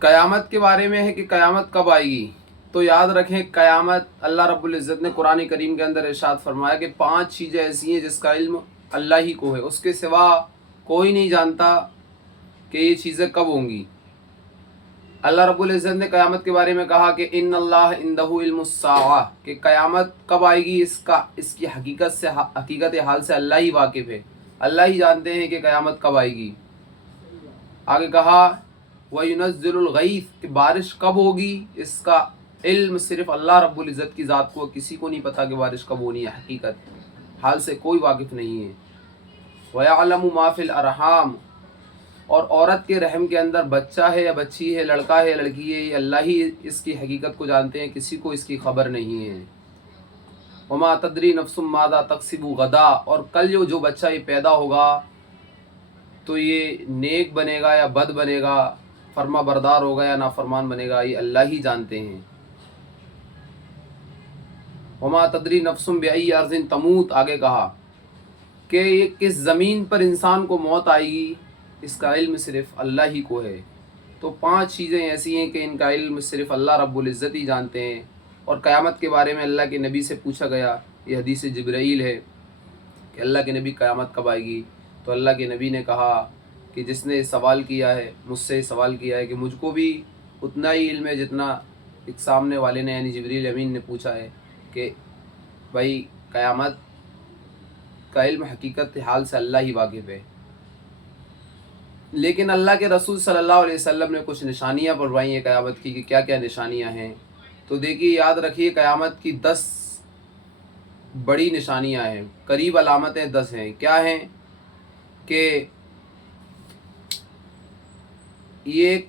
क़यामत के बारे में है कि क़यामत कब आएगी। तो याद रखें, क़यामत अल्लाह रब्बुल इज़्ज़त ने कुरान करीम के अंदर इरशाद फरमाया कि 5 चीज़ें ऐसी हैं जिसका इल्म अल्लाह ही को है, उसके सिवा कोई नहीं जानता कि ये चीज़ें कब होंगी। अल्लाह रब्बुल इज़्ज़त ने क़यामत के बारे में कहा कि इन्नल्लाह इंदहु इल्मुस्साआ, कि क़यामत कब आएगी इसकी हकीकत हाल से अल्लाह ही वाकिफ़ है, अल्लाह ही जानते हैं कि क़यामत कब आएगी। आगे कहा वयुनज़्ज़िलुल गईथ, कि बारिश कब होगी इसका इल्म सिर्फ़ अल्लाह रब्बुल इज़्ज़त की ज़ात को, किसी को नहीं पता कि बारिश कब होनी है, हकीकत हाल से कोई वाकिफ़ नहीं है। वयअलमु मा फ़िल अरहाम, और औरत के रहम के अंदर बच्चा है या बच्ची है, लड़का है या लड़की है, ये अल्लाह ही इसकी हकीकत को जानते हैं, किसी को इसकी खबर नहीं है। वमा तदरी नफ्सुम मादा तक्सिबु गदा, और कल जो बच्चा ये पैदा होगा तो ये नेक बनेगा या बद बनेगा, फर्मा बरदार होगा या नाफरमान बनेगा, ये अल्लाह ही जानते हैं। वमा तदरी नफ्सुम बिअय्यि अर्ज़िन तमूत, आगे कहा कि ये किस ज़मीन पर इंसान को मौत आएगी, इसका इल्म सिर्फ़ अल्लाह ही को है। तो 5 चीज़ें ऐसी हैं कि इनका इल्म सिर्फ़ अल्लाह रब्बुल इज़्ज़त ही जानते हैं। और क़यामत के बारे में अल्लाह के नबी से पूछा गया, ये हदीस जिब्राईल है कि अल्लाह के नबी क़यामत कब आएगी। तो अल्लाह के नबी ने कहा कि जिसने सवाल किया है, मुझसे सवाल किया है, कि मुझको भी उतना ही इल्म है जितना एक सामने वाले ने यानी जिब्रील अमीन ने पूछा है कि भाई क़यामत का इल्म हकीकत हाल से अल्लाह ही वाकिफ़ है। लेकिन अल्लाह के रसूल सल्लल्लाहु अलैहि वसल्लम ने कुछ निशानियाँ पढ़वाई हैं क़यामत की, कि क्या क्या निशानियाँ हैं। तो देखिए, याद रखिए, क़यामत की 10 बड़ी निशानियाँ हैं, करीब अलामतें 10 हैं। क्या हैं कि ये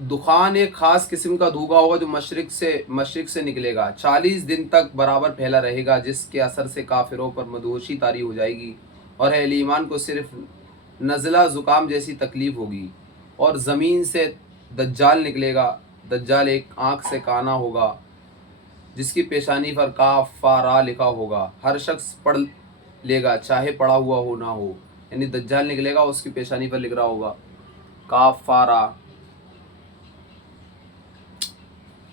दुखान एक ख़ास किस्म का धुआं होगा जो मशरिक़ से निकलेगा, 40 दिन तक बराबर फैला रहेगा, जिसके असर से काफिरों पर मदहोशी तारी हो जाएगी और अहले ईमान को सिर्फ नज़ला ज़ुकाम जैसी तकलीफ़ होगी। और ज़मीन से दज्जाल निकलेगा, दज्जाल एक आँख से काना होगा जिसकी पेशानी पर काफ़ारा लिखा होगा, हर शख्स पढ़ लेगा चाहे पढ़ा हुआ हो ना हो। यानी दज्जाल निकलेगा, उसकी पेशानी पर लिख रहा होगा काफ़ारा।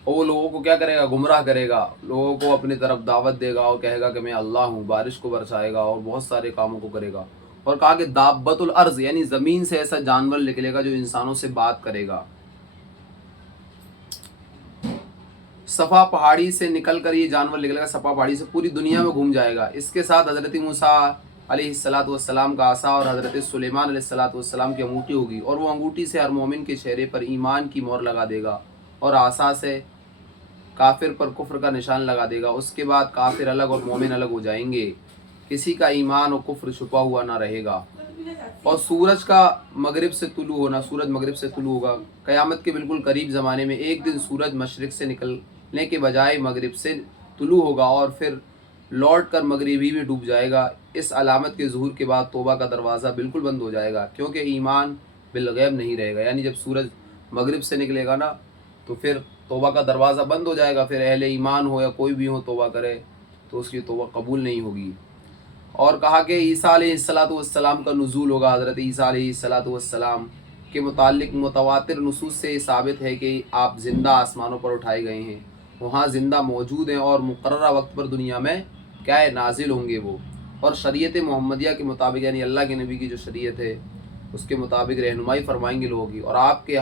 वो लोगों को क्या करेगा, गुमराह करेगा, लोगों को अपनी तरफ दावत देगा और कहेगा कि मैं अल्लाह हूँ, बारिश को बरसाएगा और बहुत सारे कामों को करेगा। और कहा कि दाब्बतुल अर्ज़, यानी ज़मीन से ऐसा जानवर निकलेगा जो इंसानों से बात करेगा। सफ़ा पहाड़ी से निकल कर ये जानवर निकलेगा, सफ़ा पहाड़ी से पूरी दुनिया में घूम जाएगा। इसके साथ हज़रत मूसा अलैहिस्सलातु वस्सलाम का आसा और हज़रत सुलेमान अलैहिस्सलातु वस्सलाम की अंगूठी होगी, और वो अंगूठी से हर मोमिन के चेहरे पर ईमान की मोहर लगा देगा और आसा से काफिर पर कुफ्र का निशान लगा देगा। उसके बाद काफिर अलग और मोमिन अलग हो जाएंगे, किसी का ईमान और कुफ्र छुपा हुआ ना रहेगा। और सूरज का मगरिब से तुलू होना, सूरज मगरिब से तुलू होगा। क़यामत के बिल्कुल करीब ज़माने में एक दिन सूरज मशरिक़ से निकलने के बजाय मगरिब से तुलू होगा और फिर लौट कर मगरिबी में डूब जाएगा। इस अलामत के ज़ुहूर के बाद तौबा का दरवाज़ा बिल्कुल बंद हो जाएगा, क्योंकि ईमान बिलगैब नहीं रहेगा। यानी जब सूरज मगरिब से निकलेगा ना, तो फिर तौबा का दरवाज़ा बंद हो जाएगा, फिर अहले ईमान हो या कोई भी हो तौबा करे तो उसकी तौबा कबूल नहीं होगी। और कहा कि ईसा अलैहिस्सलातु वस्सलाम का नुज़ूल होगा। हज़रत ईसा अलैहिस्सलातु वस्सलाम के मुताल्लिक़ मुतवातिर नुसूस से साबित है कि आप ज़िंदा आसमानों पर उठाए गए हैं, वहाँ ज़िंदा मौजूद हैं और मुकर्ररा वक्त पर दुनिया में क्या है, नाजिल होंगे वो। और शरीयत मोहम्मदिया के मुताबिक, यानी अल्लाह के नबी की जो शरीयत है उसके मुताबिक रहनुमाई फरमाएंगे लोगों की। और आपके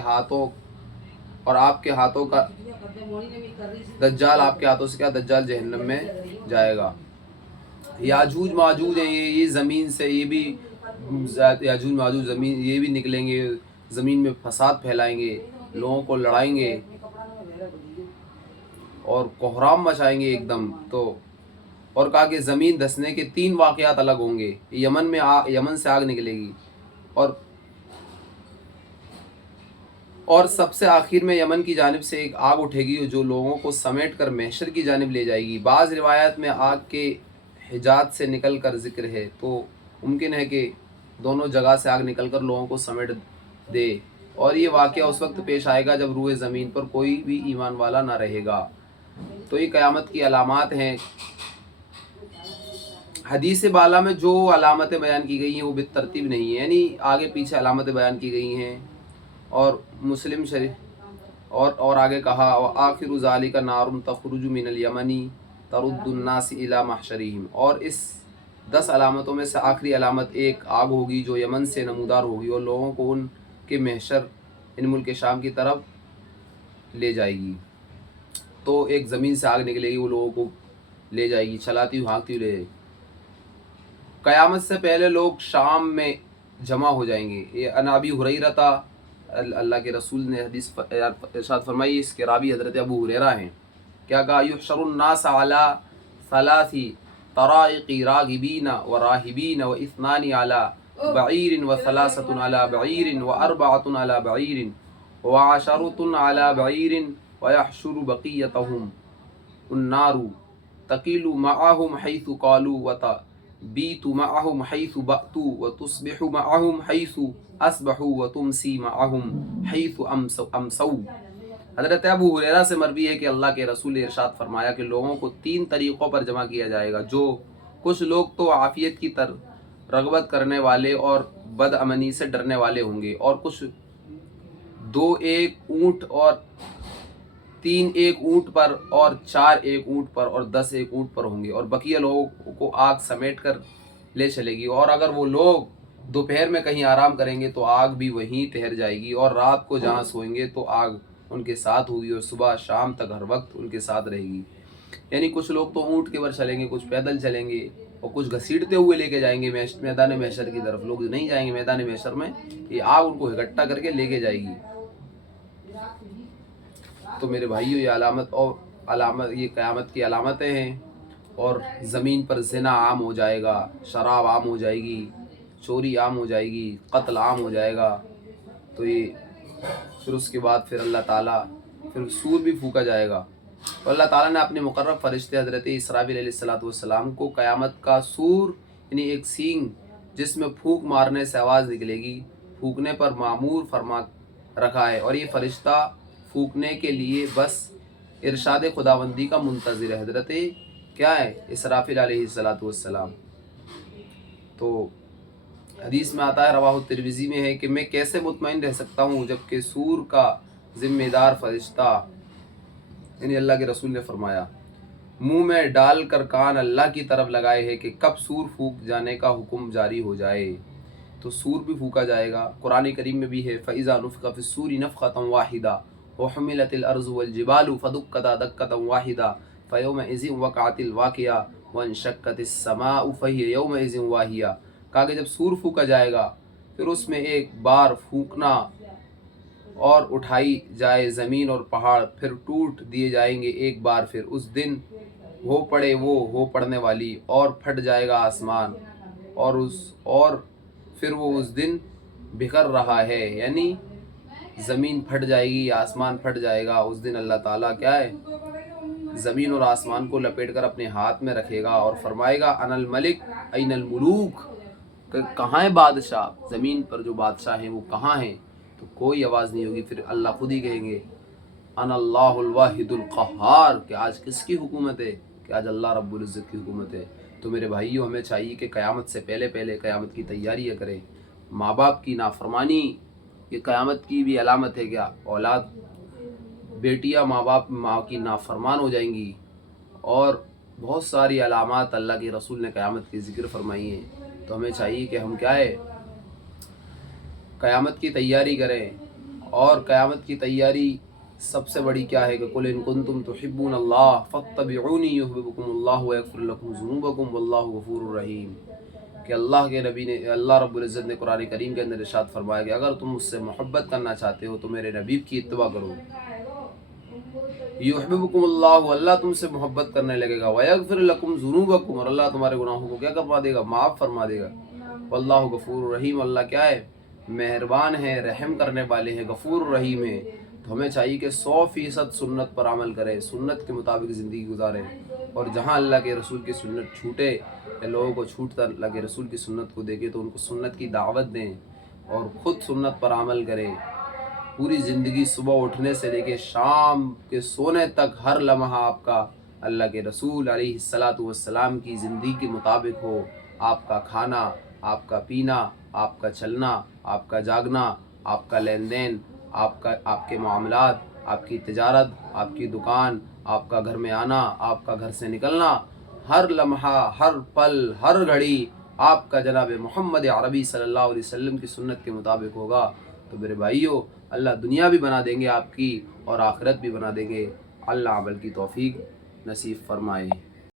हाथों का दज्जाल, आपके हाथों से क्या, दज्जाल जहन्नम में जाएगा। याजूज माजूज हैं, ये ज़मीन से, ये भी याजूज माजूज ज़मीन, ये भी निकलेंगे, ज़मीन में फसाद फैलाएंगे, लोगों को लड़ाएंगे और कोहराम मचाएंगे एकदम। तो और कहा कि ज़मीन धंसने के 3 वाक़यात अलग होंगे। यमन से आग निकलेगी और सबसे आखिर में यमन की जानिब से एक आग उठेगी जो लोगों को समेट कर महशर की जानिब ले जाएगी। बाज़ रिवायात में आग के हिजाज से निकल कर ज़िक्र है, तो मुमकिन है कि दोनों जगह से आग निकल कर लोगों को समेट दे। और ये वाक़या उस वक्त पेश आएगा जब रूए ज़मीन पर कोई भी ईमान वाला ना रहेगा। तो ये क़यामत की अलामात हैं। हदीस बाला में जो अलामतें बयान की गई हैं वो बेतरतीब नहीं है, यानी आगे पीछे अलामतें बयान की गई हैं। और मुस्लिम शरीफ اور آگے کہا وآخر ذالک نار تخرج من الیمن ترد الناس الی محشرہم، اور اس 10 علامتوں میں سے آخری علامت ایک آگ ہوگی جو یمن سے نمودار ہوگی اور لوگوں کو ان کے محشر ان ملک شام کی طرف لے جائے گی۔ تو ایک زمین سے آگ نکلے گی، وہ لوگوں کو لے جائے گی، چلاتی ہوئی ہانکتی ہوئی لے جائے گی۔ قیامت سے پہلے لوگ شام میں جمع ہو جائیں گے۔ یہ عن ابی ہریرہ، اللہ کے رسول نے حدیث ارشاد فرمائی، اس کے راوی حضرت ابو ہریرہ ہیں۔ کیا کہا؟ یحشر الناس علی ثلاث طرائق راغبین وراہبین واثنان علی بعیر وثلاثة علی بعیر واربعة علی بعیر وعشرة علی بعیر ویحشر بقیتهم النار تقیل معهم حیث قالوا وتبیت معهم حیث بأتوا وتصبح معهم حیث اصبحوا وتمسی معهم حیث امسوا۔ حضرت ابو ہریرہ سے مروی ہے کہ اللہ کے رسول نے ارشاد فرمایا کہ لوگوں کو 3 طریقوں پر جمع کیا جائے گا۔ جو کچھ لوگ تو عافیت کی رغبت کرنے والے اور بد امنی سے ڈرنے والے ہوں گے، اور کچھ 2 ایک اونٹ اور 3 ایک اونٹ پر اور 4 ایک اونٹ پر اور 10 ایک اونٹ پر ہوں گے، اور بقیہ لوگوں کو آگ سمیٹ کر لے چلے گی۔ اور اگر وہ لوگ دوپہر میں کہیں آرام کریں گے تو آگ بھی وہیں ٹھہر جائے گی، اور رات کو جہاں سوئیں گے تو آگ ان کے ساتھ ہوگی، اور صبح شام تک ہر وقت ان کے ساتھ رہے گی۔ یعنی کچھ لوگ تو اونٹ کے پر چلیں گے، کچھ پیدل چلیں گے، اور کچھ گھسیٹتے ہوئے لے کے جائیں گے میدان محشر کی طرف۔ لوگ نہیں جائیں گے میدان محشر میں، یہ آگ ان کو اکٹھا کر کے لے کے جائے گی۔ تو میرے بھائیو، یہ قیامت کی علامتیں ہیں، اور زمین پر زنا عام ہو جائے گا، شراب عام ہو جائے گی، چوری عام ہو جائے گی، قتل عام ہو جائے گا۔ تو یہ پھر اس کے بعد پھر اللہ تعالیٰ پھر سور بھی پھونکا جائے گا، اور اللہ تعالیٰ نے اپنے مقرب فرشتے حضرت اسرافیل علیہ السلام کو قیامت کا سور، یعنی ایک سینگ جس میں پھونک مارنے سے آواز نکلے گی، پھونکنے پر معمور فرما رکھا ہے، اور یہ فرشتہ پھونکنے کے لیے بس ارشاد خداوندی کا منتظر ہے۔ حضرت کیا ہے؟ اسرافیل علیہ السلام۔ تو حدیث میں آتا ہے، رواہ ترمذی میں ہے کہ میں کیسے مطمئن رہ سکتا ہوں جبکہ سور کا ذمہ دار فرشتہ، یعنی اللہ کے رسول نے فرمایا، منہ میں ڈال کر کان اللہ کی طرف لگائے ہے کہ کب سور پھونک جانے کا حکم جاری ہو جائے۔ تو سور بھی پھونکا جائے گا۔ قرآن کریم میں بھی ہے، فَإِذَا نُفِخَ فِي الصُّورِ نَفْخَةً وَاحِدَةً وَحُمِلَتِ الْأَرْضُ وَالْجِبَالُ فَدُكَّتَا دَكَّةً وَاحِدَةً فَيَوْمَئِذٍ وَقَعَتِ الْوَاقِعَةُ وَانشَقَّتِ السَّمَاءُ فَهِيَ يَوْمَئِذٍ وَاهِيَةٌ۔ کہا کہ جب سور پھونکا جائے گا پھر اس میں ایک بار پھونکنا اور اٹھائی جائے زمین اور پہاڑ، پھر ٹوٹ دیے جائیں گے ایک بار، پھر اس دن ہو پڑنے والی، اور پھٹ جائے گا آسمان، اور پھر وہ اس دن بکھر رہا ہے، یعنی زمین پھٹ جائے گی، آسمان پھٹ جائے گا۔ اس دن اللہ تعالیٰ کیا ہے؟ زمین اور آسمان کو لپیٹ کر اپنے ہاتھ میں رکھے گا اور فرمائے گا انا الملک این الملوک، کہ کہاں ہے بادشاہ؟ زمین پر جو بادشاہ ہیں وہ کہاں ہیں؟ تو کوئی آواز نہیں ہوگی، پھر اللہ خود ہی کہیں گے انا اللہ الواحد القہار، کہ آج کس کی حکومت ہے؟ کہ آج اللہ رب العزت کی حکومت ہے۔ تو میرے بھائیو، ہمیں چاہیے کہ قیامت سے پہلے قیامت کی تیاریاں کریں۔ ماں باپ کی نافرمانی یہ قیامت کی بھی علامت ہے کیا؟ اولاد، بیٹیاں ماں کی نافرمان ہو جائیں گی، اور بہت ساری علامات اللہ کے رسول نے قیامت کی ذکر فرمائی ہیں۔ تو ہمیں چاہیے کہ ہم کیا ہے؟ قیامت کی تیاری کریں، اور قیامت کی تیاری سب سے بڑی کیا ہے کہ قل ان کنتم تحبون اللہ فاتبعونی یحببکم اللہ ویغفر لکم ذنوبکم واللہ غفور رحیم، کہ اللہ کے نبی نے، اللہ رب العزت نے قرآن کریم کے اندر ارشاد فرمایا کہ اگر تم مجھ سے محبت کرنا چاہتے ہو تو میرے نبی کی اتباع کرو، یحببکم اللہ، اللہ تم سے محبت کرنے لگے گا، ویغفر لکم ذنوبکم، اور اللہ تمہارے گناہوں کو کیا کروا دے گا؟ معاف فرما دے گا، واللہ غفور رحیم، اللہ کیا ہے؟ مہربان ہے، رحم کرنے والے ہیں، غفور رحیم ہے۔ تو ہمیں چاہیے کہ 100% سنت پر عمل کریں، سنت کے مطابق زندگی گزاریں، اور جہاں اللہ کے رسول کی سنت چھوٹے یا لوگوں کو چھوٹتا اللہ کے رسول کی سنت کو دیکھے تو ان کو سنت کی دعوت دیں، اور خود سنت پر عمل کریں۔ پوری زندگی صبح اٹھنے سے لے کے شام کے سونے تک ہر لمحہ آپ کا اللہ کے رسول علیہ السلام کی زندگی کے مطابق ہو۔ آپ کا کھانا، آپ کا پینا، آپ کا چلنا، آپ کا جاگنا، آپ کا لین دین، آپ کے معاملات، آپ کی تجارت، آپ کی دکان، آپ کا گھر میں آنا، آپ کا گھر سے نکلنا، ہر لمحہ، ہر پل، ہر گھڑی آپ کا جناب محمد عربی صلی اللہ علیہ وسلم کی سنت کے مطابق ہوگا، تو میرے بھائیوں اللہ دنیا بھی بنا دیں گے آپ کی اور آخرت بھی بنا دیں گے۔ اللہ عمل کی توفیق نصیب فرمائے۔